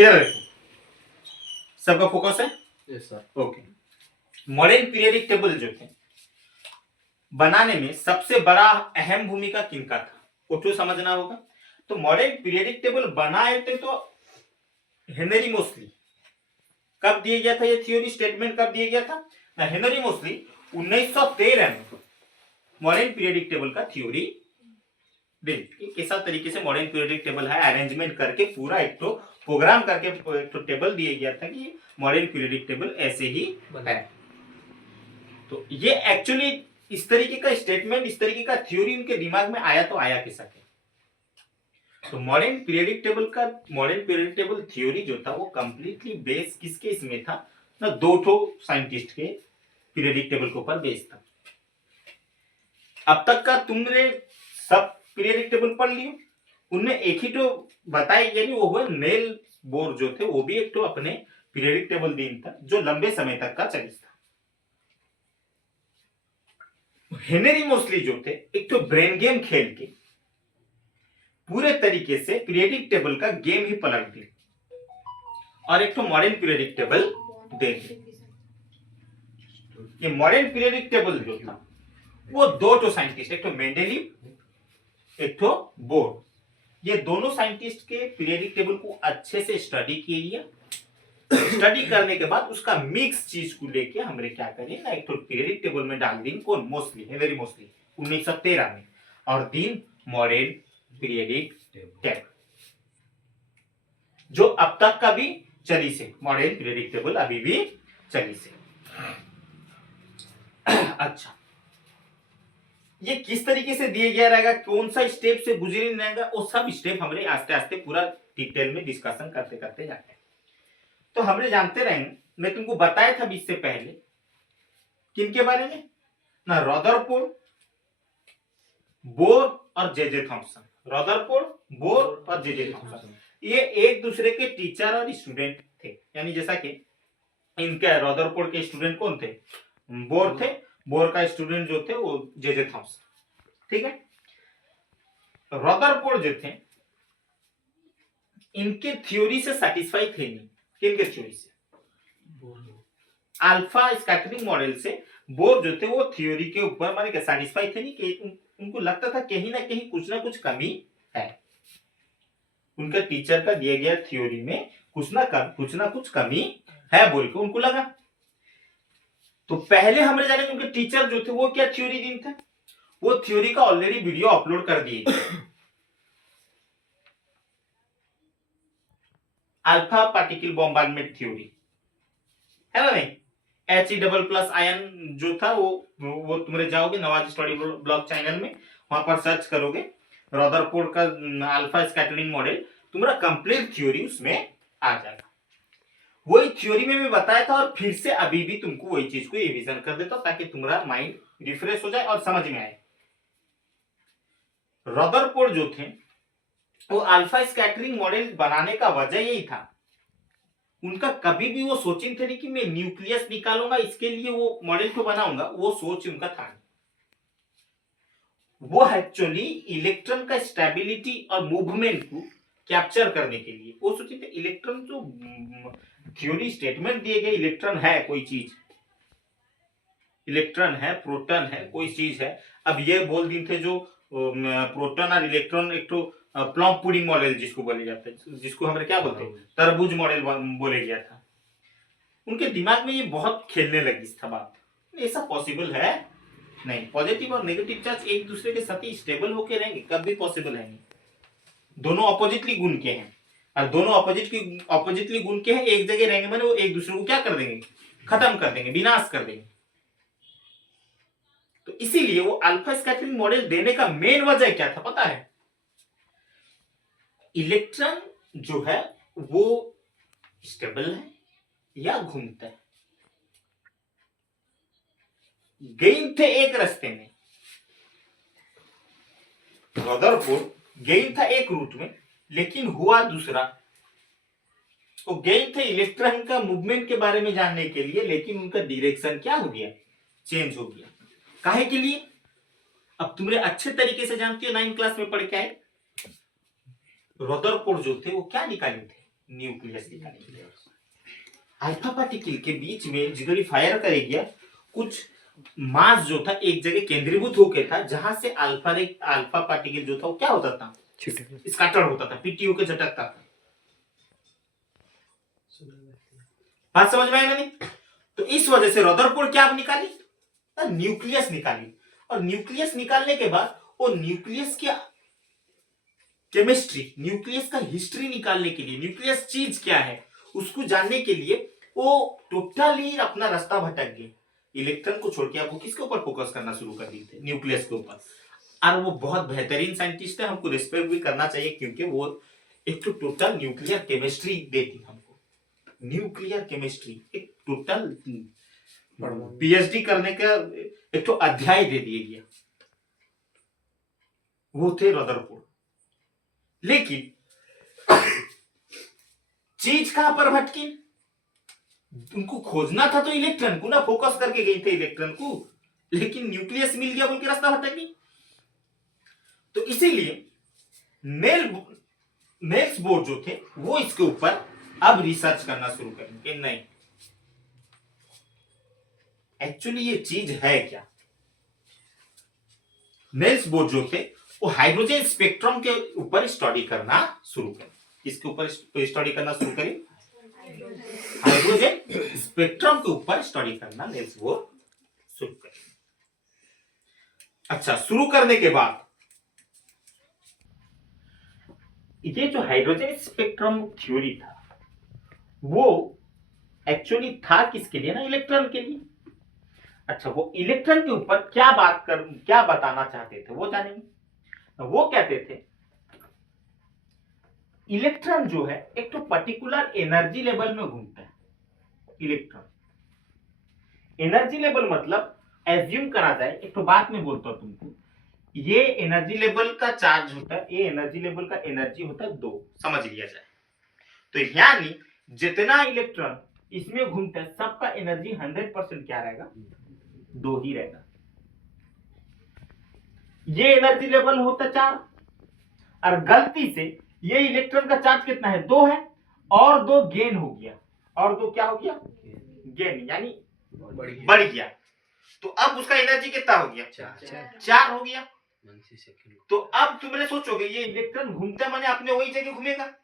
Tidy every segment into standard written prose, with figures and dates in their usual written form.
Clear है? सबका focus है? Yes sir. Okay. Modern periodic table जो थे बनाने में सबसे बड़ा अहम भूमिका किनका था, वो समझना होगा। तो मॉडर्न पीरियडिक टेबल बनाए थे तो हेनरी मोस्ली। कब दिया गया था ये थ्योरी स्टेटमेंट, कब दिया गया था? हेनरी मोस्ली 1913 में मॉडर्न पीरियडिक टेबल का थ्योरी दे। कैसा तरीके से मॉडर्न पीरियडिक टेबल है, अरेंजमेंट करके पूरा एक तो प्रोग्राम करके एक तो टेबल दिया गया था कि मॉडर्न पीरियडिक टेबल ऐसे ही है। तो ये एक्चुअली इस तरीके का स्टेटमेंट, इस तरीके का थ्योरी उनके दिमाग में आया तो आया कैसा के? तो मॉडर्न पीरियडिक टेबल थ्योरी जो था वो कंप्लीटली बेस किसके इसमें था ना, दो ठो साइंटिस्ट के पीरियडिक टेबल के ऊपर बेस था। अब तक का तुमने सब पीरियडिक टेबल पढ़ लियो, उनने एक ही तो बताई, यानी वो हुआ नेल बोर जो थे, वो भी एक तो अपने पीरियडिक टेबल दिन था जो लंबे समय तक का चली था। हेनरी मोस्ली जो थे एक तो ब्रेन गेम खेल के पूरे तरीके से पीरियडिक टेबल का गेम ही पलट दिए और एक तो मॉडर्न पीरियडिक टेबल दे दिए। ये मॉडर्न पीरियडिक टेबल जो था वो दो तो साइंटिस्ट, एक तो मेंडेलीव, एक तो बोर, ये दोनों साइंटिस्ट के पीरियडिक टेबल को अच्छे से स्टडी किया। स्टडी करने के बाद उसका मिक्स चीज को लेके हमने क्या करें ना, एक तो पीरियडिक टेबल में डाल दिन कौन, मोस्टली हेनरी मोस्टली 1913 में, और दिन मॉडर्न पीरियडिक टेबल जो अब तक का भी चली से, मॉडर्न पीरियडिक टेबल अभी भी चली से। अच्छा, ये किस तरीके से दिया गया रहेगा, कौन सा स्टेप से गुजरे रहेगा, वो सब स्टेप हमने आस्ते आस्ते पूरा डिटेल में डिस्कशन करते करते जाते हैं। तो हमने जानते रहेंगे, मैं तुमको बताया था इससे पहले किनके बारे में ना, रदरफोर्ड, बोर और जे थॉमसन। रदरफोर्ड, बोर और जे थॉमसन ये एक दूसरे के टीचर और स्टूडेंट थे। यानी जैसा कि इनके रदरफोर्ड के स्टूडेंट कौन थे, बोर थे, बोर का स्टूडेंट जो थे वो जे थॉमसन। ठीक है, रदरफोर्ड जो थे इनके थ्योरी से सेटिस्फाई थे नहीं। किनके थ्योरी से? अल्फा स्कैटरिंग मॉडल से बोर जो थे वो थ्योरी के ऊपर माने कि सेटिस्फाई थे नहीं, कि उनको लगता था कहीं ना कहीं कुछ ना कुछ कमी है। उनके टीचर का दिया गया थ्योरी में कुछ ना कुछ कमी है बोल के उनको लगा। तो पहले हमने जाने उनके टीचर जो थे वो क्या थ्योरी दिन थे, वो थ्योरी का ऑलरेडी वीडियो अपलोड कर दिए। अल्फा पार्टिकल बॉम्बार्डमेंट थ्योरी है ना, नहीं He++ आयन जो था वो तुमरे जाओगे नवाज स्टडी ब्लॉग चैनल में, वहां पर सर्च करोगे रदरफोर्ड का अल्फा स्कैटरिंग मॉडल, तुम्हारा कंप्लीट थ्योरी उसमें आ जाएगा। वही थ्योरी में मैं बताया था और फिर से अभी भी तुमको वही चीज को रिवीजन कर देता हूं ताकि तुम्हारा माइंड रिफ्रेश हो जाए और समझ में आए। रदरफोर्ड जो थे वो अल्फा स्कैटरिंग मॉडल बनाने का वजह यही था, उनका कभी भी वो सोचे थे नहीं कि मैं न्यूक्लियस निकालूंगा इसके लिए वो मॉडल को बनाऊंगा, वो सोच उनका था। वो एक्चुअली इलेक्ट्रॉन का स्टेबिलिटी और मूवमेंट को कैप्चर करने के लिए वो सोचे थे। इलेक्ट्रॉन जो थ्योरी स्टेटमेंट दिए गए, इलेक्ट्रॉन है कोई चीज, इलेक्ट्रॉन है, प्रोटॉन है कोई चीज है। अब ये बोल दी थे जो प्रोटॉन और इलेक्ट्रॉन एक तो प्लम पुडिंग मॉडल जिसको बोले जाते हैं, जिसको हम क्या बोलते हैं तरबूज मॉडल बोले गया था। उनके दिमाग में ये बहुत खेलने लगी था बात, ऐसा पॉसिबल है नहीं, पॉजिटिव और नेगेटिव चार्ज एक दूसरे के साथ ही स्टेबल होके रहेंगे, कभी पॉसिबल है नहीं। दोनों अपोजिटली गुण के हैं और दोनों अपोजिटली गुण के हैं, एक जगह रहेंगे मैंने वो एक दूसरे को क्या कर देंगे, खत्म कर देंगे, विनाश कर देंगे। तो इसीलिए वो अल्फा स्कैटरिंग मॉडल देने का मेन वजह क्या था पता है, इलेक्ट्रॉन जो है वो स्टेबल है या घूमता है। गए थे एक रास्ते में, रदरफोर्ड गए था एक रूट में, लेकिन हुआ दूसरा। तो गए थे इलेक्ट्रॉन का मूवमेंट के बारे में जानने के लिए, लेकिन उनका डायरेक्शन क्या हो गया, चेंज हो गया। काहे के लिए? अब तुमने अच्छे तरीके से जानती हो 9th क्लास में पढ़ के आए, रदरफोर्ड जो थे वो क्या निकाले थे, न्यूक्लियस निकालेंगे। अल्फा पार्टिकल के बीच में जिधर फायर करेगी कुछ मास जो था एक जगह केंद्रीभूत होके था, जहां से अल्फा पार्टिकल जो था वो क्या होता था, स्कैटर होता था, पीटीओ के झटकता था। बात समझ में आएगा नहीं? तो इस वजह से रदरफोर्ड क्या निकाली, न्यूक्लियस निकाली। और न्यूक्लियस निकालने के बाद वो न्यूक्लियस की केमिस्ट्री, न्यूक्लियस का हिस्ट्री निकालने के लिए, न्यूक्लियस चीज क्या है उसको जानने के लिए वो टोटली अपना रास्ता भटक गए। इलेक्ट्रॉन को छोड़ के आप वो किसके ऊपर फोकस करना शुरू कर दिए थे, न्यूक्लियस के ऊपर। और वो बहुत बेहतरीन साइंटिस्ट है, हमको रिस्पेक्ट भी करना चाहिए, क्योंकि वो एक तो टोटल न्यूक्लियर केमिस्ट्री देती हमको। न्यूक्लियर केमिस्ट्री एक टोटल पीएचडी करने का एक तो अध्याय दे दिया गया, वो थे रदरफोर्ड। लेकिन चीज कहां पर भटकी, उनको खोजना था तो इलेक्ट्रॉन को ना, फोकस करके गई थे इलेक्ट्रॉन को, लेकिन न्यूक्लियस मिल गया बोल के रास्ता भटक गई। तो इसीलिए नेल्स बोर जो थे वो इसके ऊपर अब रिसर्च करना शुरू करेंगे। नहीं, एक्चुअली ये चीज है क्या। नेल्स बोर जो थे वो हाइड्रोजन स्पेक्ट्रम के ऊपर स्टडी करना शुरू करें। इसके ऊपर स्टडी करना शुरू करें, हाइड्रोजन स्पेक्ट्रम के ऊपर स्टडी करना नेल्स बोर शुरू करें। अच्छा, शुरू करने के बाद ये जो हाइड्रोजन स्पेक्ट्रम थ्योरी था वो एक्चुअली था किसके लिए ना, इलेक्ट्रॉन के लिए। अच्छा, वो इलेक्ट्रॉन के ऊपर क्या बताना चाहते थे वो जानेंगे। वो कहते थे इलेक्ट्रॉन जो है एक तो पर्टिकुलर एनर्जी लेवल में घूमता है। इलेक्ट्रॉन एनर्जी लेवल मतलब एज्यूम करा जाए, एक तो बात में बोलता हूं तुमको, ये एनर्जी लेवल का चार्ज होता है, ये एनर्जी लेवल का एनर्जी होता है 2, समझ लिया जाए तो। यानी जितना इलेक्ट्रॉन इसमें घूमता है सबका एनर्जी 100% क्या रहेगा, 2 ही रहेगा। ये एनर्जी लेवल होता 4, और गलती से ये इलेक्ट्रॉन का चार्ज कितना है, 2 है, और 2 गेन हो गया, और 2 क्या हो गया, गेन, यानी बढ़ गया। तो अब उसका एनर्जी कितना हो गया, 4 हो गया। तो अब तुमने सोचोगे ये इलेक्ट्रॉन घूमता माने अपने वही जगह घूमेगा,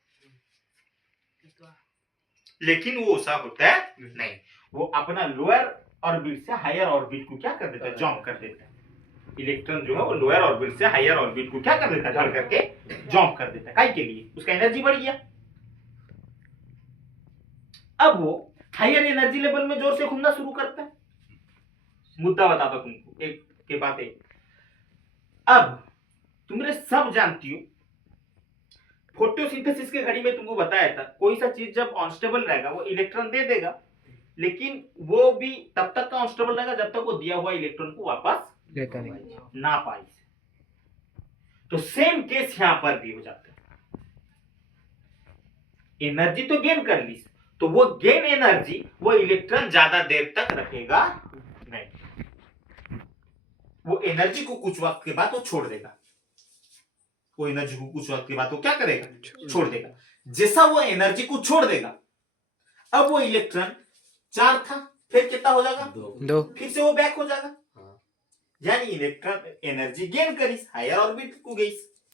लेकिन वो ऐसा होता है नहीं, वो अपना लोअर ऑर्बिट से हायर ऑर्बिट को क्या कर देता है, जंप कर देता है। इलेक्ट्रॉन जो है वो लोअर ऑर्बिट से हायर ऑर्बिट को क्या कर देता है, ढल करके जंप कर देता है। काहे के लिए, उसका एनर्जी बढ़ गया। अब वो हायर एनर्जी लेवल में जोर से घूमना शुरू करता है। मुद्दा बताता तुमको एक के बाद एक। अब तुमने सब जानती हो, फोटोसिंथेसिस के घड़ी में तुमको बताया था, कोई सा चीज जब अनस्टेबल रहेगा वो इलेक्ट्रॉन दे देगा, लेकिन वो भी तब तक का अनस्टेबल रहेगा जब तक वो दिया हुआ इलेक्ट्रॉन को वापस लेता नहीं ना पाए। तो सेम केस यहां पर भी हो जाता है। एनर्जी तो गेन कर ली, तो वो गेन एनर्जी वो इलेक्ट्रॉन ज्यादा देर तक रखेगा नहीं, वो एनर्जी को कुछ वक्त के बाद वो छोड़ देगा। वो एनर्जी को कुछ वक्त के बाद वो क्या करेगा, छोड़ देगा। जैसा वो एनर्जी को छोड़ देगा, अब वो इलेक्ट्रॉन 4 था, फिर कितना हो जाएगा, 2, फिर से वो बैक हो जाएगा। यानी इलेक्ट्रॉन एनर्जी गेन करी, हायर ऑर्बिट को गई,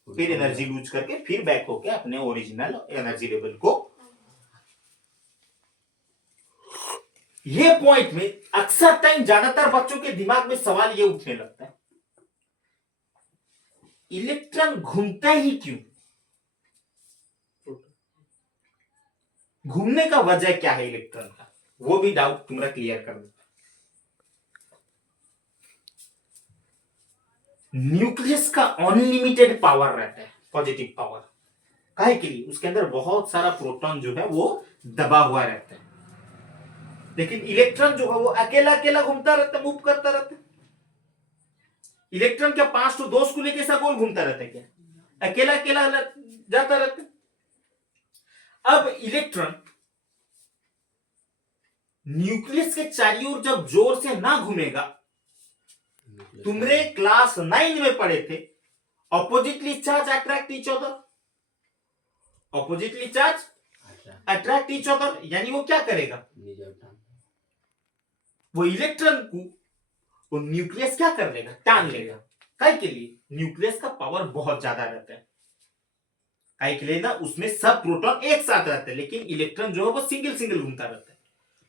फिर एनर्जी लूज करके फिर बैक होके अपने ओरिजिनल एनर्जी लेवल को। ये पॉइंट में अक्सर टाइम ज्यादातर बच्चों के दिमाग में सवाल ये उठने लगता है, इलेक्ट्रॉन घूमता ही क्यों, घूमने का वजह क्या है इलेक्ट्रॉन का, वो भी डाउट तुम्हारा क्लियर कर दो। न्यूक्लियस का अनलिमिटेड पावर रहता है, पॉजिटिव पावर। काहे के लिए, उसके अंदर बहुत सारा प्रोटॉन जो है वो दबा हुआ रहता है, लेकिन इलेक्ट्रॉन जो है वो अकेला अकेला घूमता रहता है, मूव करता रहता है। इलेक्ट्रॉन क्या 5 तो दोस्त को लेके ऐसा गोल घूमता रहता है क्या, अकेला अकेला जाता रहता है। अब इलेक्ट्रॉन न्यूक्लियस के चारों ओर जब जोर से ना घूमेगा, तुमने क्लास 9 में पढ़े थे, oppositely charge attract each other, oppositely charge attract each other, यानी वो क्या करेगा, वो इलेक्ट्रॉन को वो न्यूक्लियस क्या कर लेगा, टान लेगा। काय के लिए, न्यूक्लियस का पावर बहुत ज्यादा रहता है, काय के लिए ना, उसमें सब प्रोटॉन एक साथ रहते हैं, लेकिन इलेक्ट्रॉन जो है वो सिंगल सिंगल घूमता रहता है,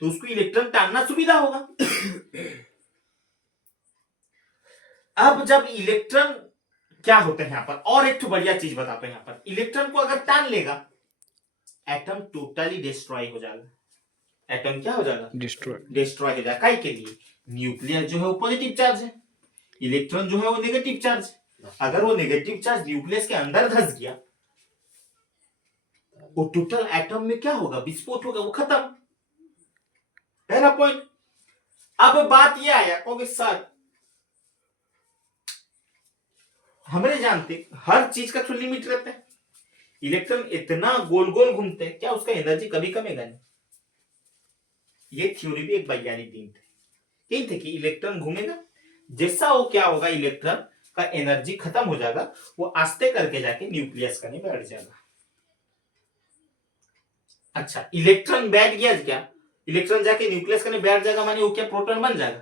तो उसको इलेक्ट्रॉन टानना सुविधा होगा। अब जब इलेक्ट्रॉन क्या होते हैं यहां पर, और एक तो बढ़िया चीज बताते हैं यहां पर, इलेक्ट्रॉन को अगर टान लेगा, एटम टोटली डिस्ट्रॉय हो जाएगा। एटम क्या हो जाएगा, डिस्ट्रॉय हो जाएगा। काय के लिए, न्यूक्लियस जो है वो पॉजिटिव चार्ज है, इलेक्ट्रॉन जो है वो नेगेटिव चार्ज है। अगर वो नेगेटिव चार्ज न्यूक्लियस के अंदर धस गया, वो टोटल एटम में क्या होगा, विस्फोट होगा, वो खत्म। पहला पॉइंट। अब बात ये आया, कहोगे सर हमरे जानते हर चीज का तो लिमिट रहता है, इलेक्ट्रॉन इतना गोल गोल घूमते हैं, क्या उसका एनर्जी कभी कमेगा नहीं। ये थ्योरी भी एक वैज्ञानिक दिन थे, यही थे कि इलेक्ट्रॉन घूमेगा, जैसा वो क्या होगा, इलेक्ट्रॉन का एनर्जी खत्म हो जाएगा, वो आस्ते करके जाके न्यूक्लियस का नहीं बैठ जाएगा। अच्छा, इलेक्ट्रॉन बैठ गया क्या, इलेक्ट्रॉन जाके न्यूक्लियस का नहीं बैठ जाएगा, माने वो क्या प्रोटॉन बन जाएगा,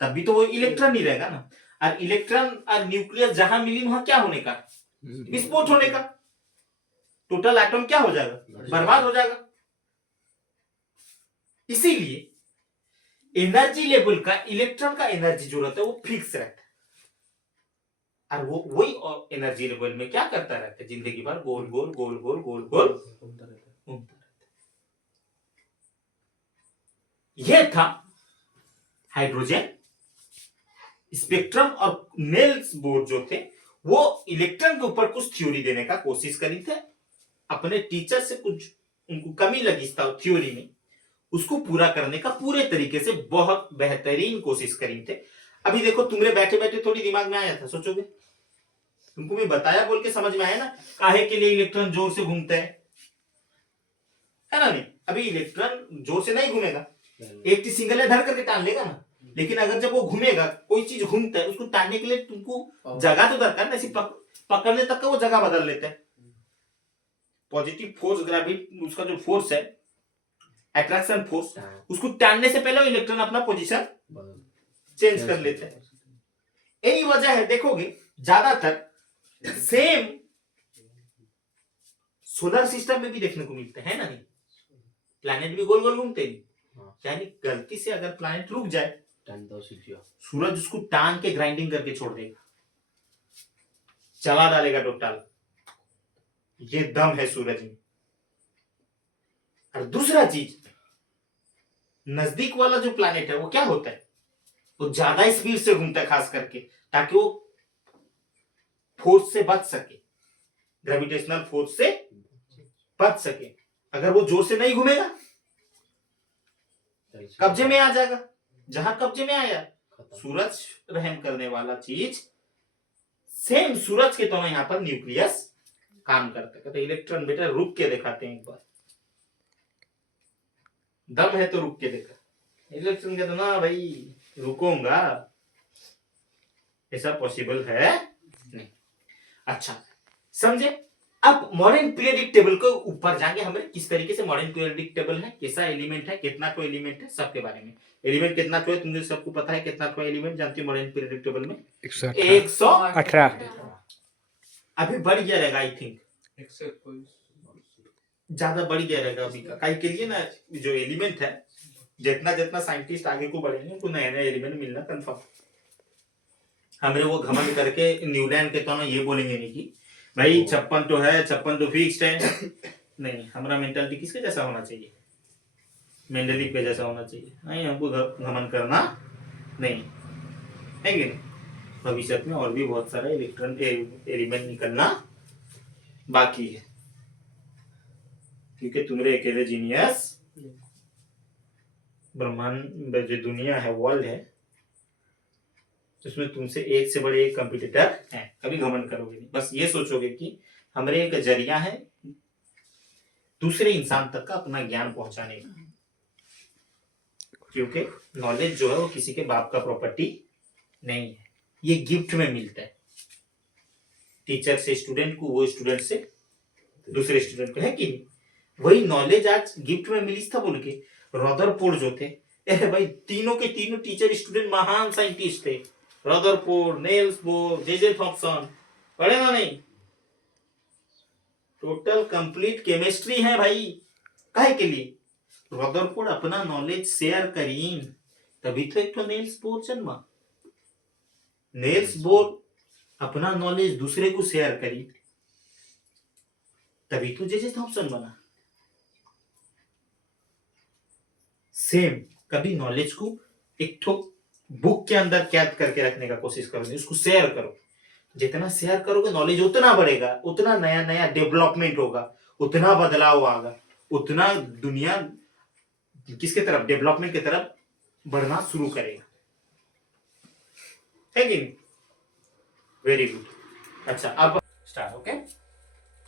तब भी तो वो इलेक्ट्रॉन नहीं रहेगा ना। और इलेक्ट्रॉन और न्यूक्लियस जहां मिली वहां क्या होने का, विस्फोट होने का, टोटल एटम क्या हो जाएगा, बर्बाद हो जाएगा। इसीलिए एनर्जी लेवल का, इलेक्ट्रॉन का एनर्जी जो रहता है वो फिक्स रहता है, और वो वही एनर्जी लेवल में क्या करता रहता है, जिंदगी भर गोल गोल गोल गोल गोल गोल घूमता रहता है। यह था हाइड्रोजन स्पेक्ट्रम। और नेल्स बोर जो थे वो इलेक्ट्रॉन के ऊपर कुछ थ्योरी देने का कोशिश करी थे, अपने टीचर से कुछ उनको कमी लगी थ्योरी में, उसको पूरा करने का पूरे तरीके से बहुत बेहतरीन कोशिश करी थे। अभी देखो तुम्हारे बैठे बैठे थोड़ी दिमाग में आया था, सोचोगे, तुमको मैं बताया बोल के समझ में आया ना, काहे के लिए इलेक्ट्रॉन जोर से घूमते हैं, है ना। नहीं, अभी इलेक्ट्रॉन जोर से नहीं घूमेगा, एक सिंगल है धर करके टान लेगा ना, लेकिन अगर जब वो घूमेगा, कोई चीज घूमता है, उसको टानने के लिए तुमको जगह तो दरकार ना, सिर्फ पकड़ने तक का वो जगह बदल लेते हैं। पॉजिटिव फोर्स ग्रेविटी, उसका जो फोर्स है अट्रैक्शन फोर्स, उसको टानने से पहले इलेक्ट्रॉन अपना पोजीशन चेंज कर लेते हैं। यही वजह है, देखोगे ज्यादातर सेम सोलर सिस्टम में भी देखने को मिलते हैं ना, नहीं प्लैनेट भी गोल गोल घूमते हैं, यानी गलती से अगर प्लैनेट रुक जाए, सूरज उसको टांग के ग्राइंडिंग करके छोड़ देगा, चला डालेगा टोटल। ये दम है सूरज में। और दूसरा चीज, नजदीक वाला जो प्लैनेट है वो क्या होता है, वो ज्यादा स्पीड से घूमता है, खास करके ताकि वो फोर्स से बच सके, ग्रेविटेशनल फोर्स से बच सके। अगर वो जोर से नहीं घूमेगा, कब्जे में आ जाएगा। जहां कब्जे में आया, सूरज रहम करने वाला चीज, सेम सूरज के तरह यहां पर न्यूक्लियस काम करता है। कहते इलेक्ट्रॉन बेटा रुक के दिखाते हैं एक बार, दम है तो रुक के देखा। इलेक्ट्रॉन कहते ना भाई रुकूंगा, ऐसा पॉसिबल है नहीं। अच्छा समझे। अब मॉडर्न पीरियडिक टेबल के ऊपर जाएंगे, हमें किस तरीके से मॉडर्न पीरियडिक टेबल है, कैसा एलिमेंट है, कितना को एलिमेंट है, सबके बारे में। एलिमेंट कितना को है तुमने सबको पता है, कितना को एलिमेंट जानती हो मॉडर्न पीरियडिक टेबल में, 118। अभी बढ़ गया रहेगा, आई थिंक ज्यादा बढ़ गया रहेगा अभी का, काहे के लिए ना, जो एलिमेंट है, जितना जितना साइंटिस्ट आगे को बढ़ेंगे उनको नए नए एलिमेंट मिलना कंफर्म। हमने वो घमंड करके न्यूलैंड के तो ये बोलेंगे नहीं कि भाई 56 तो है, 56 तो फिक्स्ड है। नहीं, हमारा मेंटालिटी किसके जैसा होना चाहिए, मेंडलीव के जैसा होना चाहिए। नहीं, हमको घमंड करना नहीं है कि नहीं। भविष्य में और भी बहुत सारा इलेक्ट्रॉन एलिमेंट निकलना बाकी है, क्योंकि तुम्हारे अकेले जीनियस ब्रह्मांड जो दुनिया है, वर्ल्ड है, उसमें तुमसे एक से बड़े एक कंपटीटर है। कभी घमंड करोगे नहीं, बस ये सोचोगे कि हमारे एक जरिया है दूसरे इंसान तक का अपना ज्ञान पहुंचाने का, क्योंकि नॉलेज जो है वो किसी के बाप का प्रॉपर्टी नहीं है, ये गिफ्ट में मिलता है। टीचर से स्टूडेंट को, वो स्टूडेंट से दूसरे स्टूडेंट को, है कि नहीं। वही नॉलेज आज गिफ्ट में मिली था बोल के रदरफोर्ड जो थे, ए भाई तीनों के तीनों टीचर स्टूडेंट महान साइंटिस्ट थे। Rutherford, nails bore, J Thomson, पढ़े ना नहीं? टोटल कंप्लीट केमिस्ट्री है भाई। काहे के लिए? रदरफोर्ड अपना नॉलेज शेयर करी, तभी तो एक तो नेल्स बोर जन्मा। नेल्स बोर अपना नॉलेज दूसरे को शेयर करी, तभी तो जे थॉमसन बना। सेम कभी नॉलेज को एक ठो बुक के अंदर कैद करके रखने का कोशिश करो, उसको शेयर करो। जितना शेयर करोगे नॉलेज उतना बढ़ेगा, उतना नया नया डेवलपमेंट होगा, उतना बदलाव आएगा, उतना दुनिया किसके तरफ, डेवलपमेंट की तरफ बढ़ना शुरू करेगा, है कि नहीं? Very good. अच्छा अब स्टार्ट। ओके,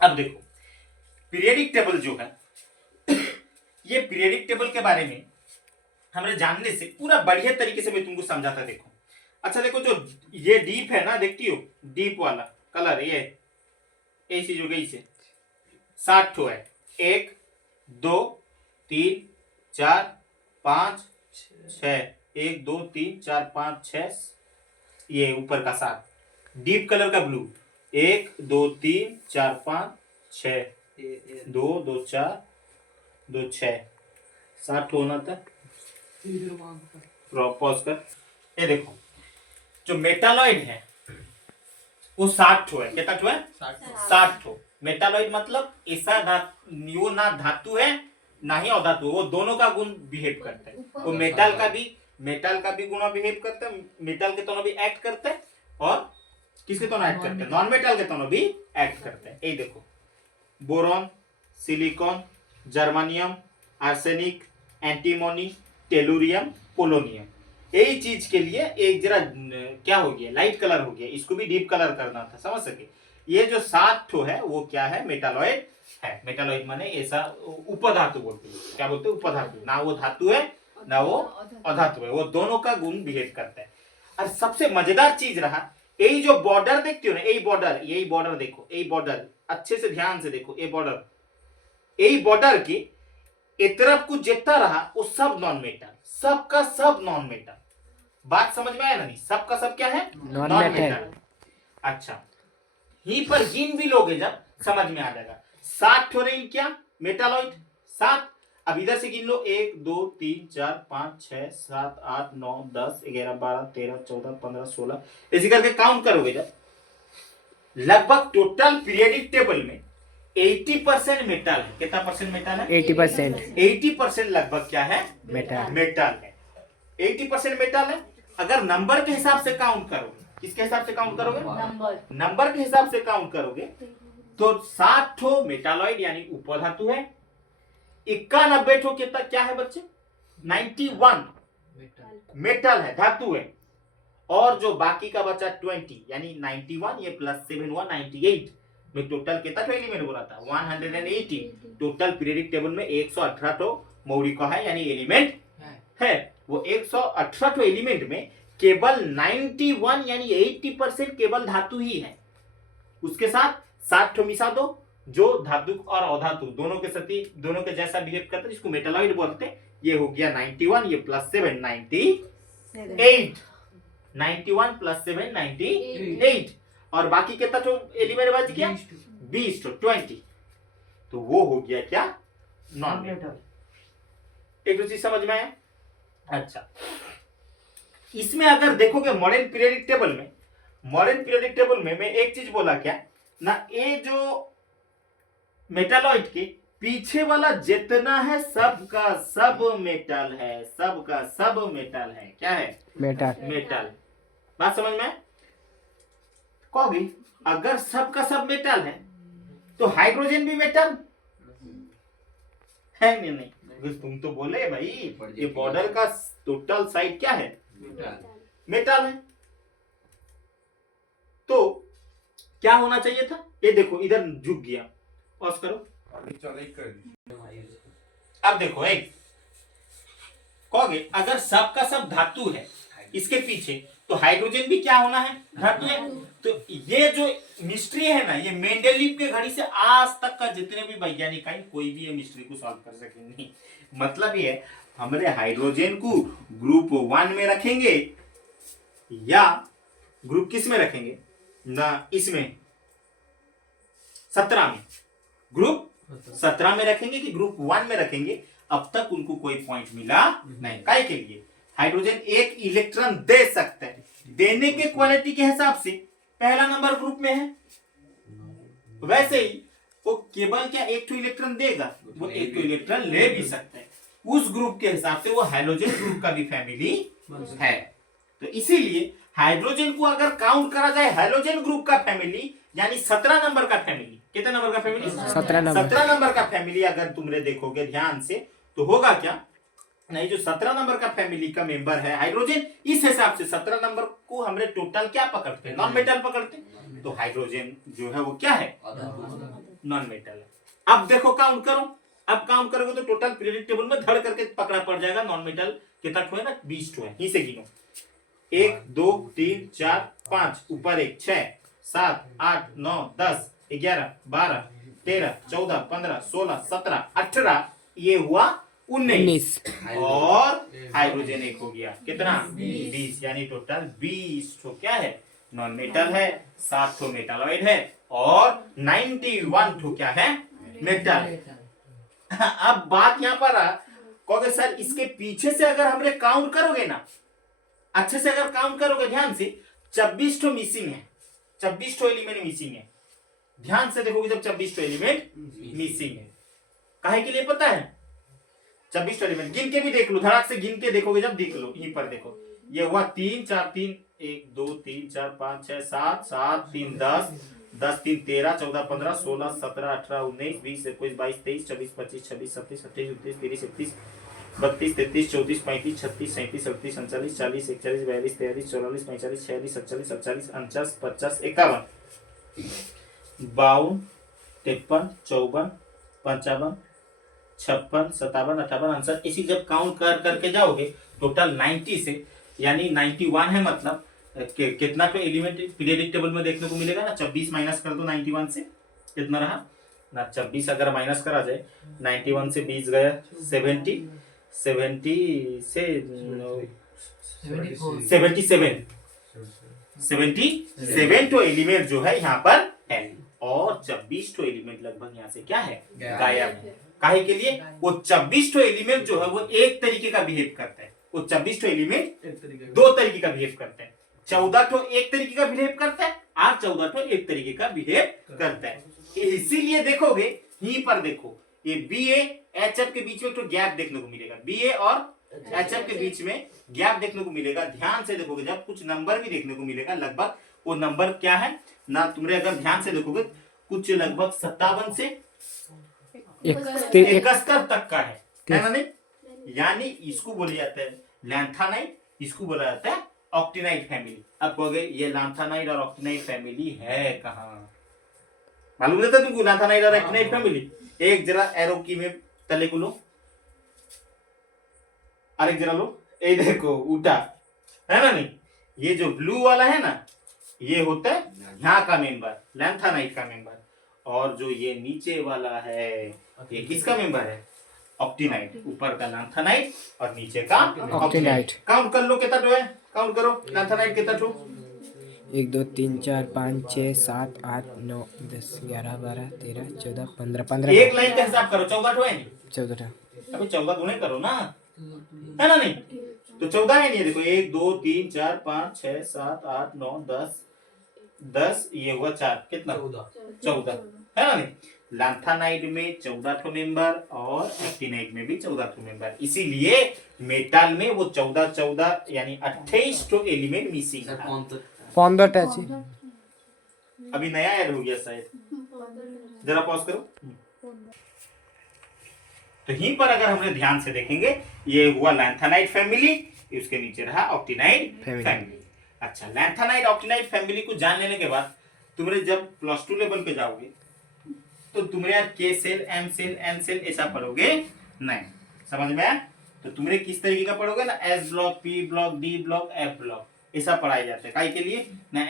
अब देखो पीरियडिक टेबल जो है ये पीरियडिक टेबल के बारे में हमें जानने से पूरा बढ़िया तरीके से मैं तुमको समझाता। देखो अच्छा, देखो जो ये डीप है ना, देखती हो डीप वाला कलर, ये ऐसी जो गई से 60 ठो है। 1 2 3 4 5 6, 1 2 3 4 5 6, ये ऊपर का 7 डीप कलर का ब्लू। 1 2 3 4 5 6, 2 2 4 2 6, 7 होना था। पॉज कर। ये देखो जो मेटालॉइड है वो 60 ठो है। कितना ठो है? 60 ठो। मेटालॉइड मतलब ऐसा वो ना धातु है ना ही अधातु, वो दोनों का गुण बिहेव करता है। वो मेटल का भी गुण बिहेव करता है, मेटल के दोनों भी एक्ट करते हैं, और किसके दोनों एक्ट करते हैं? नॉन मेटल के दोनों भी एक्ट करते हैं। ये देखो boron, silicon, germanium, arsenic, antimony, tellurium, polonium, यही चीज के लिए एक जरा क्या हो गया, लाइट कलर हो गया, इसको भी डीप कलर करना था, समझ सके। ये जो 7 ठो है वो क्या है? मेटालॉइड है। मेटालॉइड माने ऐसा उपधातु बोलते हैं। क्या बोलते हैं? उपधातु। ना वो धातु है ना वो अधातु है, वो दोनों का गुण बिहेव करता है। और सबसे मजेदार चीज रहा, यही जो बॉर्डर देखते हो ना, यही बॉर्डर देखो, यही बॉर्डर अच्छे से ध्यान से देखो, ये बॉर्डर, यही बॉर्डर की एक तरफ कुछ जितना रहा वो सब नॉन मेटल, सबका सब नॉन मेटल। बात समझ में आया ना? नहीं, सबका सब क्या है? Non metal. अच्छा ही पर गिन भी लोगे जब समझ में आ जाएगा। 7 ठो रही क्या? मेटालॉइड 7। अब इधर से गिन लो, 1 2 3 4 5 6 7 8 9 10 11 12 13 14 15 16, ऐसे करके काउंट करोगे जब, लगभग टोटल पीरियडिक टेबल में 80% मेटल है। कितना परसेंट मेटल है? 80%। 80% लगभग क्या है? मेटल है। 80% मेटल है। अगर नंबर के हिसाब से काउंट करोगे, किसके हिसाब से काउंट करोगे? नंबर के हिसाब से काउंट करोगे तो 7 ठो मेटालॉइड यानी उपधातु है। 91 ठो कितना क्या है बच्चे? 91 मेटल है, धातु है। और जो बाकी का बचा 20 यानी 91, ये प्लस 7 हुआ 98 में टोटल कितना ठो एलिमेंट बोला था? 180। टोटल पीरियडिक टेबल में 118 ठो मौलिक है यानी एलिमेंट है। वो 118 ठो एलिमेंट में केवल 91 यानी 80% केवल धातु ही है। उसके साथ 7 ठो मिसा दो जो धातु और अधातु दोनों के साथ दोनों के जैसा बिहेव करते हैं, जिसको मेटालॉइड बोलते हैं। ये हो गया 91, ये प्लस 7 98, 91 प्लस 7 98, और बाकी कितना तो एलिमेंट बच गया? 20 तो 20। तो वो हो गया क्या? Non metal. एक चीज समझ में आया? अच्छा इसमें अगर देखोगे मॉडर्न पीरियडिक टेबल में मैं एक चीज बोला क्या ना, ये जो मेटालॉइड के पीछे वाला जितना है सबका सब मेटल है, सबका सब मेटल है। क्या है? मेटल। बात समझ में? कहोगे अगर सबका सब मेटल है तो हाइड्रोजन भी मेटल है? नहीं, तुम तो बोले भाई ये बॉर्डर का टोटल साइड क्या है? मेटल है। तो क्या होना चाहिए था? ये देखो इधर झुक गया, पॉज करो। अब देखो एक कहोगे अगर सबका सब धातु है इसके पीछे, तो हाइड्रोजन भी क्या होना है, धातु है। तो ये जो मिस्ट्री है ना, ये मेंडेलीव के घड़ी से आज तक का जितने भी वैज्ञानिक आए कोई भी ये मिस्ट्री को सॉल्व कर सकेंगे। मतलब ये हमारे हाइड्रोजन को ग्रुप 1 में रखेंगे या ग्रुप किस में रखेंगे ना, इसमें 17 में, ग्रुप 17 में रखेंगे कि ग्रुप 1 में रखेंगे, अब तक उनको कोई पॉइंट मिला नहीं। काय के लिए हाइड्रोजन एक इलेक्ट्रॉन दे सकता है, देने के क्वालिटी के हिसाब से पहला नंबर ग्रुप में है, वैसे ही वो केवल क्या एक तो इलेक्ट्रॉन देगा, वो एक तो इलेक्ट्रॉन ले भी सकता है। उस ग्रुप के हिसाब से वो हाइड्रोजन ग्रुप का भी फैमिली है। तो इसीलिए हाइड्रोजन को अगर काउंट करा जाए हाइड्रोजन ग्रुप का फैमिली, यानी 17 नंबर का फैमिली, कितने नंबर का फैमिली, 17 नंबर का फैमिली अगर तुमने देखोगे ध्यान से तो होगा क्या, नहीं जो 17 नंबर का फैमिली का मेंबर है हाइड्रोजन, इस हिसाब से 17 नंबर को हमने टोटल क्या पकड़ते हैं, नॉन मेटल पकड़ते हैं। तो हाइड्रोजन जो है वो क्या है, नॉन मेटल है। अब देखो काउंट करो, अब काउंट करोगे तो टोटल पीरियोडिक टेबल में धड़ करके पकड़ा पड़ जाएगा नॉन मेटल कितना ठो है ना, 20 ठो है। ही से गिनो 1 2 3 4 5 ऊपर 1 6 7 8 9 10 11 12 13 14 15 16 17 18, ये हुआ 19 और हाइड्रोजन एक हो गया कितना 20, यानी टोटल 20 तो क्या है, नॉन मेटल है, 7 तो मेटालॉइड है और 91 तो क्या है, मेटल। अब बात यहां पर कहोगे सर इसके पीछे से अगर हमने काउंट करोगे ना, अच्छे से अगर काउंट करोगे ध्यान से, 26 तो मिसिंग है, 26 तो एलिमेंट मिसिंग है। ध्यान से देखोगे जब 26 तो एलिमेंट मिसिंग है, काहे के लिए पता है, 26 एलिमेंट गिन के भी देख लो, धड़ाक से गिन के देखोगे जब, देख लो यहीं पर देखो, ये हुआ 3 4 3 1 2 3 4 5 6 7 7 3 10 10 3 13 14 15 16 17 18 19 20 21 22 23 24 25 26 27 28 29 30 31 32 33 34 35 36 37 38 39 40 41 42 43 44 45 46 47 48 49 50 51 52 53 54 55 56 57 58 आंसर। इसी जब काउंट कर करके जाओगे टोटल 90 से, यानी 91 है, मतलब कितना तो एलिमेंट पीरियोडिक टेबल में देखने को मिलेगा ना, 26 माइनस कर दो 91 से, कितना रहा ना, 26 अगर माइनस करा जाए 91 से 20 गया 70 से 77 तो एलिमेंट जो है यहाँ पर है, और 26 तो एलिमेंट लगभग यहाँ से क्या है, गायब है। काहे के लिए, वो 26 तो एलिमेंट जो है वो एक तरीके का बिहेव करता है, वो 26 तो एलिमेंट दो तरीके का बिहेव करता है, 14 तो एक तरीके का बिहेव करता है और 14 तो एक तरीके का बिहेव करता है। इसीलिए देखोगे यहीं पर देखो, ये BA-HF के बीच में तो गैप देखने को मिलेगा, BA और HF के बीच में गैप देखने को मिलेगा। ध्यान से देखोगे जब कुछ नंबर भी देखने को मिलेगा, लगभग वो नंबर क्या है ना, तुमने अगर ध्यान से देखोगे कुछ लगभग 57 से 71 तक का है ना, नहीं, यानी इसको बोला जाता है लैंथानाइट, इसको बोला जाता है ऑक्टिनाइट फैमिली। अब कहोगे ये लैंथानाइट और ऑक्टिनाइट फैमिली है कहाँ, मालूम नहीं था तुमको लैंथानाइट और ऑक्टिनाइट फैमिली? एक जरा एरो की में तले को लो, और एक जरा लो, ये देखो उल्टा है ना, नहीं, ये जो ब्लू वाला है ना, ये होता है यहाँ का मेंबर, लैंथानाइट का मेंबर, और जो ये नीचे वाला है ये किसका मेंबर है, ऑक्टिनाइट। ऊपर का लैंथानाइट और नीचे का ऑक्टिनाइट। काउंट कर लो कितना तो है, काउंट करो लैंथानाइट कितना तो, 1 2 3 4 5 6 7 8 9 10 11 12 13 14 15 15 एक लाइन का हिसाब करो, 14 तो है नहीं, 14 अभी 14 गुणे करो ना, है ना, नहीं तो 14 है नहीं, देखो 1 2 3 4 5 6 7 8 9 10 ये हुआ 4, कितना 14 है ना, नहीं, लैंथानाइट में 14 ठो मेंबर और एक्टिनाइट में भी 14 ठो मेंबर, इसीलिए मेटल में वो 14 यानी 28 ठो एलिमेंट मिसिंग है। 15টা আছে, अभी नया ऐड हो गया शायद, जरा पॉज करो। तो यहीं पर अगर हमने ध्यान से देखेंगे, ये हुआ लैंथानाइट फैमिली, उसके नीचे रहा ऑक्टिनाइट फैमिली। अच्छा, लैंथानाइट ऑक्टिनाइट फैमिली को जान लेने के बाद तुमने जब +2 लेवल पे जाओगे तो तुमने यार K cell, M cell, N cell ऐसा पढ़ोगे नहीं, समझ में आया? तो तुमने किस तरीके का पढ़ोगे ना, S block, P block, D block, F block, ऐसा पढ़ाया जाता है काहे के लिए ना,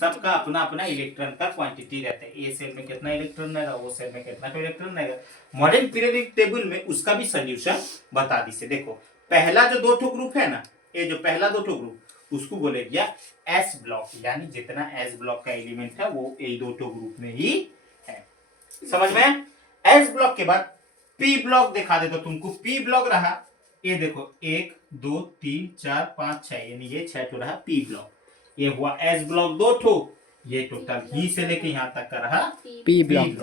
सबका अपना अपना इलेक्ट्रॉन का क्वांटिटी रहता है, ए सेल में कितना इलेक्ट्रॉन रहेगा, वो सेल में कितना इलेक्ट्रॉन रहेगा। मॉडर्न पीरियोडिक टेबल में उसका भी सोल्यूशन बता दी से। देखो पहला जो दो ठो ग्रुप है ना, ये जो पहला दो ठो ग्रुप उसको बोले गया एस ब्लॉक, यानी जितना एस ब्लॉक का एलिमेंट है वो यही दो ठो ग्रुप में ही है। समझ में? एस ब्लॉक के बाद पी ब्लॉक दिखा दे तो तुमको, पी ब्लॉक रहा ये देखो 1 2 3 4 5 6, यानी ये 6 ठो रहा पी ब्लॉक। ये हुआ एस ब्लॉक 2 ठो, ये टोटल ही से लेके यहाँ तक का रहा पी ब्लॉक।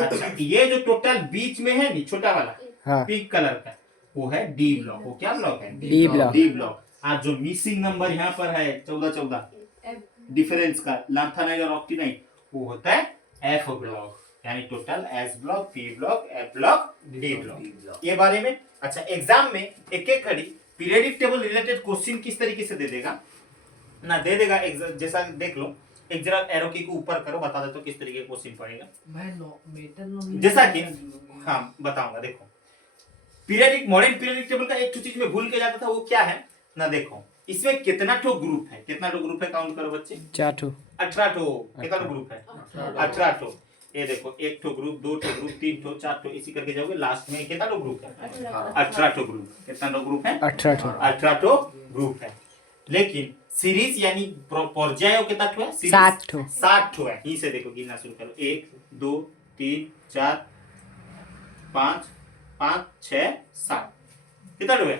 अच्छा ये जो टोटल बीच में है नी छोटा वाला हाँ पिंक कलर का वो है डी ब्लॉक। वो क्या ब्लॉक है? D block. D block. आज जो मिसिंग नंबर यहाँ पर है 14 डिफरेंस का लांथानाइड और ऑक्टिनाइड, वो होता है एफ ब्लॉक, यानी total S block, P block, F block, D block. ये बारे में अच्छा एग्जाम में एक एक घड़ी पीरियडिक टेबल रिलेटेड क्वेश्चन किस तरीके से दे देगा ना, दे देगा जैसा देख लो, एक जरा एरो की को ऊपर करो, बता देता हूँ किस तरीके का क्वेश्चन पड़ेगा। जैसा कि हाँ बताऊंगा। देखो पीरियडिक मॉडर्न पीरियडिक टेबल का एक चीज में भूल के जाता था, वो क्या है ना, देखो इसमें कितना ठो ग्रुप है, कितना ठो ग्रुप है काउंट करो बच्चे, 4 ठो 18 ठो। कितना ठो ग्रुप है? 18 ठो। ये देखो एक ठो ग्रुप, दो ठो ग्रुप, 3 ठो, 4 ठो, इसी करके जाओगे लास्ट में कितना ठो ग्रुप है? 18 ठो ग्रुप। कितना ठो ग्रुप है? 18 ठो 18 ठो ग्रुप है। लेकिन सीरीज यानी पर्याय कितना ठो है? 7 ठो 7 ठो है। यहीं से देखो गिनना शुरू करो, 1 2 3 4 5 5 6 7, कितना ठो है?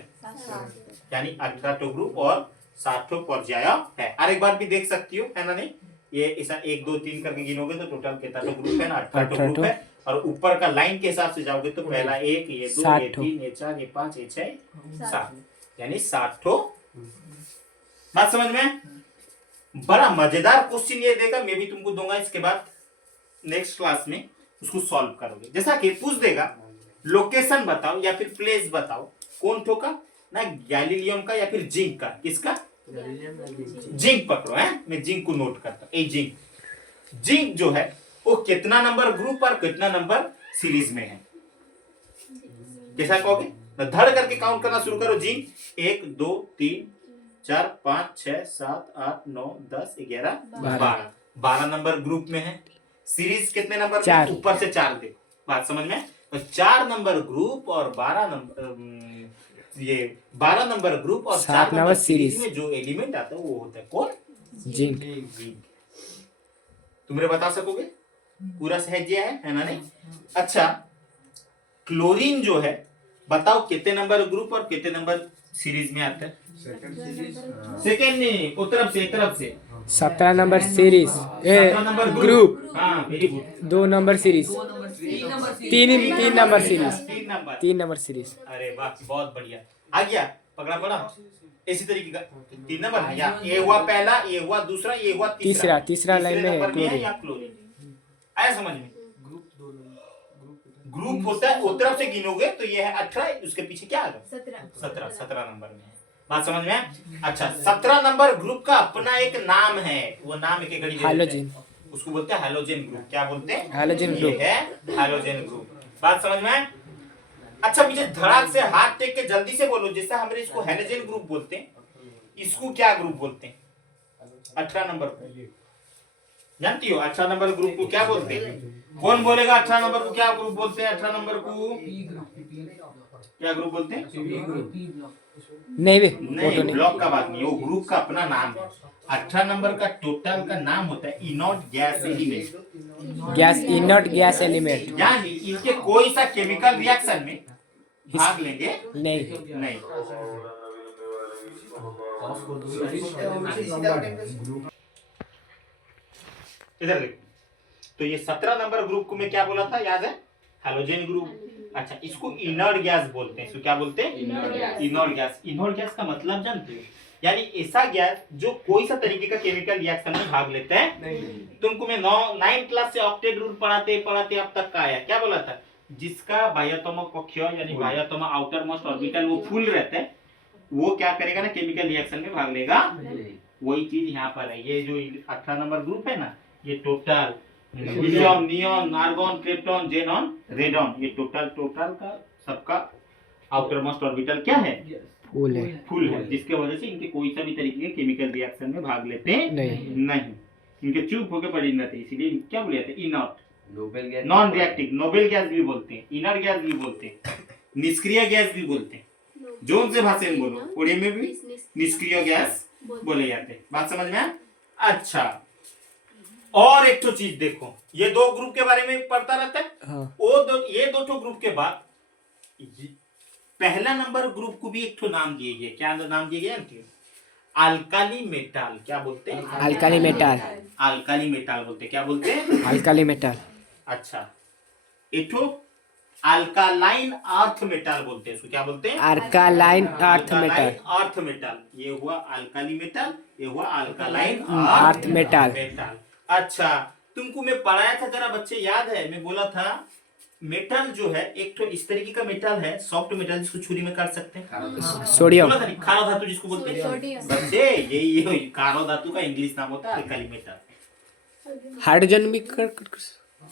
यानी 18 टो ग्रुप और 7 टो पर्याय है। और एक बार भी देख सकती हो है ना, नहीं ये ऐसा 1 2 3 करके गिनोगे तो टोटल कितना टो ग्रुप है ना, 18 टो ग्रुप है। और ऊपर का लाइन के हिसाब से जाओगे तो पहला 1 ये 2 ये 3 ये 4 ये 5 ये 6 7, यानी 7 टो। बात समझ में? बड़ा मजेदार क्वेश्चन ये देगा, मैं भी तुमको दूंगा इसके बाद नेक्स्ट क्लास में, उसको सॉल्व करोगे। जैसा कि पूछ देगा लोकेशन बताओ या फिर प्लेस बताओ, कौन ठो का ना, गैलीलियम का या फिर जिंक का, किसका? जिंक पकड़ो है, मैं जिंक को नोट करता हूं। जिंक जो है वो कितना नंबर ग्रुप और कितना नंबर सीरीज में है, कैसा कहोगे? धड़ करके काउंट करना शुरू करो। जिंक 1 2 3 4 5 6 7 8 9 10 11 12 नंबर ग्रुप में है। सीरीज कितने नंबर में? ऊपर से 4 देखो। बात समझ में? तो 4 नंबर ग्रुप और 12 नंबर, ये 12 नंबर ग्रुप और 7 नंबर सीरीज में जो एलिमेंट आता है वो होता है कौन? जिंक। तुम मेरे बता सकोगे? पूरा सहज है ना? नहीं। अच्छा क्लोरीन जो है बताओ कितने नंबर ग्रुप और कितने नंबर सीरीज में आता है? सेकंड नहीं, एक तरफ से 17 नंबर सीरीज, 17 नंबर ग्रुप। हाँ very good. 2 number series, 3 number series, 3 number series. अरे वाह बहुत बढ़िया, आ गया पकड़ा पड़ा। इसी तरीके का 3 नंबर है, या ये हुआ पहला, ये हुआ दूसरा, ये हुआ तीसरा लाइन में है क्लोरीन। आया समझ में? ग्रुप होता है, वो तरफ से गिनोगे तो ये है 18, उसके पीछे क्या आ गया? 17 नंबर में है। बात समझ में? अच्छा 17 नंबर ग्रुप का अपना एक नाम है, वो नाम एक घड़ी हैलोजन, उसको बोलते हैं हैलोजन ग्रुप। क्या बोलते हैं? हैलोजन ग्रुप है हैलोजन ग्रुप। बात समझ में? अच्छा मुझे धड़ाक से हाथ टेक के जल्दी से बोलो, जैसा हमारे इसको हैलोजन ग्रुप बोलते हैं, इसको क्या ग्रुप बोलते हैं? 18 नंबर को जानती हो? 18 नंबर ग्रुप को क्या बोलते हैं? कौन बोलेगा 18 नंबर को क्या ग्रुप बोलते हैं? 18 नंबर को क्या ग्रुप बोलते हैं? नहीं ब्लॉक का बात नहीं, वो ग्रुप का अपना नाम है। 18 नंबर का टोटल का नाम होता है इनॉट गैस एलिमेंट। इनॉट गैस एलिमेंट, यानी इनके कोई सा केमिकल रिएक्शन में भाग लेंगे नहीं। इधर देखो, तो ये 17 नंबर ग्रुप को मैं क्या बोला था याद है? Halogen group. अच्छा इसको इनर्ट गैस बोलते हैं। इसको क्या बोलते हैं? Inert gas. इनर्ट गैस का मतलब जानते हो? यानी ऐसा गैस जो कोई सा तरीके का केमिकल रिएक्शन में भाग लेता है। तुमको मैं 9 क्लास से ऑक्टेट रूल पढ़ाते पढ़ाते अब तक का आया, क्या बोला था? जिसका बाह्यतम कक्ष यानी बाह्यतम आउटर मोस्ट ऑर्बिटल वो फुल रहता है, वो क्या करेगा ना, केमिकल रिएक्शन में भाग लेगा। वही चीज यहाँ पर है। ये जो 18 नंबर ग्रुप है ना, ये total helium, neon, argon, krypton, xenon, radon, ये टोटल का सबका आउटर मोस्ट ऑर्बिटल क्या है? फूल है फुल है, जिसके वजह से इनके कोई सा भी तरीके के केमिकल रिएक्शन में भाग लेते नहीं, इनके चुप होकर पड़ी रहते, इसीलिए क्या बोले जाते हैं, inert, non reactive, noble gas भी बोलते हैं, इनर गैस भी बोलते हैं, निष्क्रिय गैस भी बोलते हैं, जोन से भाषा में बोलो, उड़े में भी निष्क्रिय गैस बोले जाते हैं। बात समझ में आया? अच्छा, और एक तो चीज देखो, ये दो ग्रुप के बारे में पढ़ता रहता है। हाँ। ये दो ठो ग्रुप के बाद पहला नंबर ग्रुप को भी एक ठो नाम दिए गए, क्या नाम दिए गए? Alkali metal. क्या बोलते हैं? Alkali metal. अल्काली मेटाल बोलते हैं। क्या बोलते हैं? Alkali metal. अच्छा, एक ठो अल्कालाइन अर्थ मेटाल बोलते हैं, इसको क्या बोलते हैं? अल्कालाइन अर्थ मेटाल। अर्थ मेटाल, ये हुआ अल्काली मेटाल, ये हुआ अल्कालाइन अर्थ मेटाल। अच्छा, तुमको मैं पढ़ाया था, जरा बच्चे याद है? मैं बोला था मेटल जो है एक तो इस तरीके का मेटल है, सॉफ्ट मेटल, जिसको छुरी में काट सकते हैं। सोडियम। बोला था नहीं, खारो धातु जिसको बोलते हैं बच्चे, यही खारो धातु का इंग्लिश नाम होता है अल्काली मेटल। हाइड्रोजन भी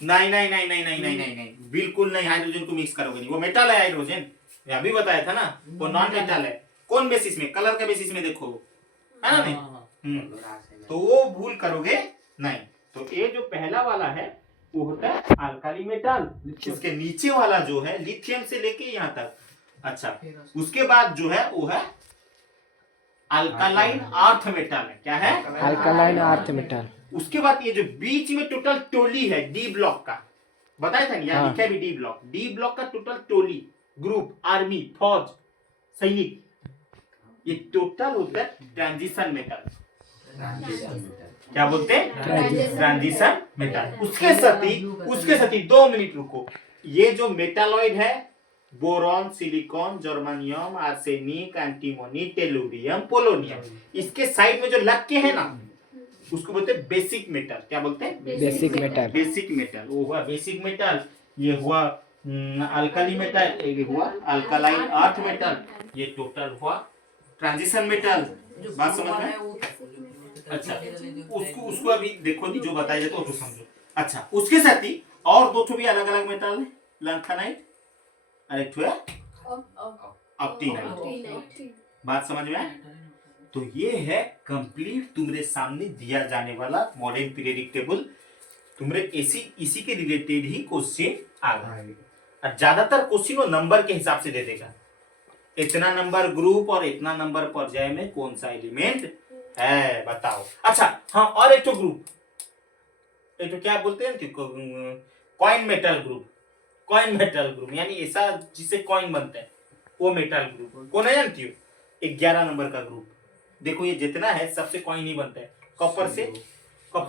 नहीं नहीं नहीं नहीं नहीं नहीं नहीं नहीं, बिल्कुल नहीं, हाइड्रोजन को मिक्स करोगे नहीं, वो मेटल है हाइड्रोजन, मैं अभी बताया था ना, वो नॉन मेटल है। कौन बेसिस में? कलर का बेसिस में देखो, है ना? नहीं, तो वो भूल करोगे नहीं। तो ये जो पहला वाला है वो होता है अल्काली मेटल, इसके नीचे वाला जो है लिथियम से लेके यहाँ तक। अच्छा, उसके बाद जो है वो है अल्कालाइन अर्थ मेटल है। क्या है? Alkaline earth metal. उसके बाद ये जो बीच में टोटल टोली है डी ब्लॉक का, बताया था यहाँ लिखा भी डी ब्लॉक, डी ब्लॉक का टोटल टोली, ग्रुप, आर्मी, फौज, सैनिक, ये टोटल होता है ट्रांजिशन मेटल। क्या बोलते हैं? Transition metal. उसके साथ ही 2 मिनट रुको, ये जो मेटालॉइड है, boron, silicon, germanium, arsenic, antimony, tellurium, polonium, इसके साइड में जो लग के है ना, उसको बोलते हैं बेसिक मेटल। क्या बोलते हैं? Basic metal. बेसिक मेटल, वो हुआ बेसिक मेटल, ये हुआ अल्काली मेटल, ये हुआ अल्कालाइन अर्थ मेटल, ये टोटल हुआ ट्रांजिशन मेटल। बात समझ में? अच्छा, उसको अभी देखो नहीं, जो बताया जाता है तो समझो। अच्छा, उसके साथ ही और दो भी अलग अलग मेटल है, लैंथेनाइट और एक है ऑक्टिनाइट। बात समझ में आया? तो ये है कंप्लीट तुम्हारे सामने दिया जाने वाला मॉडर्न पीरियडिक टेबल। तुम्हारे इसी के रिलेटेड ही क्वेश्चन आ गए, और ज्यादातर क्वेश्चन वो नंबर के हिसाब से दे देगा, इतना नंबर ग्रुप और इतना नंबर पर्याय में कौन सा एलिमेंट है, बताओ। अच्छा हाँ, और एक तो ग्रुप, एक तो क्या बोलते हैं, coin metal group. Coin metal group यानी ऐसा जिससे कॉइन बनता है, वो मेटल ग्रुप कौन है जानती हो? 11 नंबर का ग्रुप। देखो ये जितना है सबसे कॉइन ही बनता है। कॉपर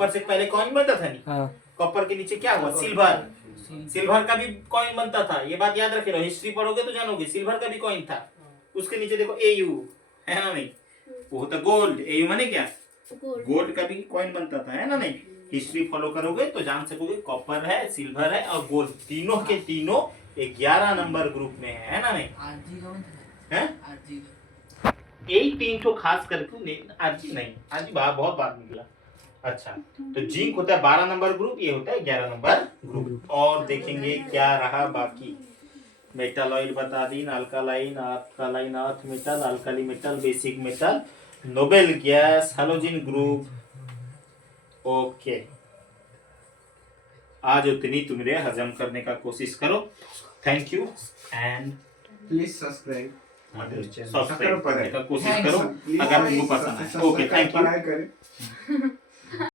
से पहले कॉइन बनता था नहीं? हाँ। कॉपर के नीचे क्या हुआ? सिल्वर का भी कॉइन बनता था, ये बात याद रखे रहो, हिस्ट्री पढ़ोगे तो जानोगे, सिल्वर का भी कॉइन था। उसके नीचे देखो AU है ना? नहीं, वो होता गोल्ड। AU माने क्या? गोल्ड का भी कॉइन बनता था, है ना? नहीं, हिस्ट्री फॉलो करोगे तो जान सकोगे कॉपर है, सिल्वर है और गोल्ड, तीनों के तीनों 11 नंबर ग्रुप में है ना? नहीं है? यही 3 तो खास करके आरजी नहीं, आरजी बहुत बात निकला। अच्छा, तो जिंक होता है 12 नंबर ग्रुप, ये होता है 11 नंबर ग्रुप। और देखेंगे क्या रहा बाकी। मेटालॉइड बता दी, alkaline earth metal, alkali metal, basic metal, noble gas, halogen group. Okay, आज उतनी तुमरे हजम करने का कोशिश करो। Thank you and please subscribe करने का कोशिश करो अगर तुमको पसंद है। Okay, thank you.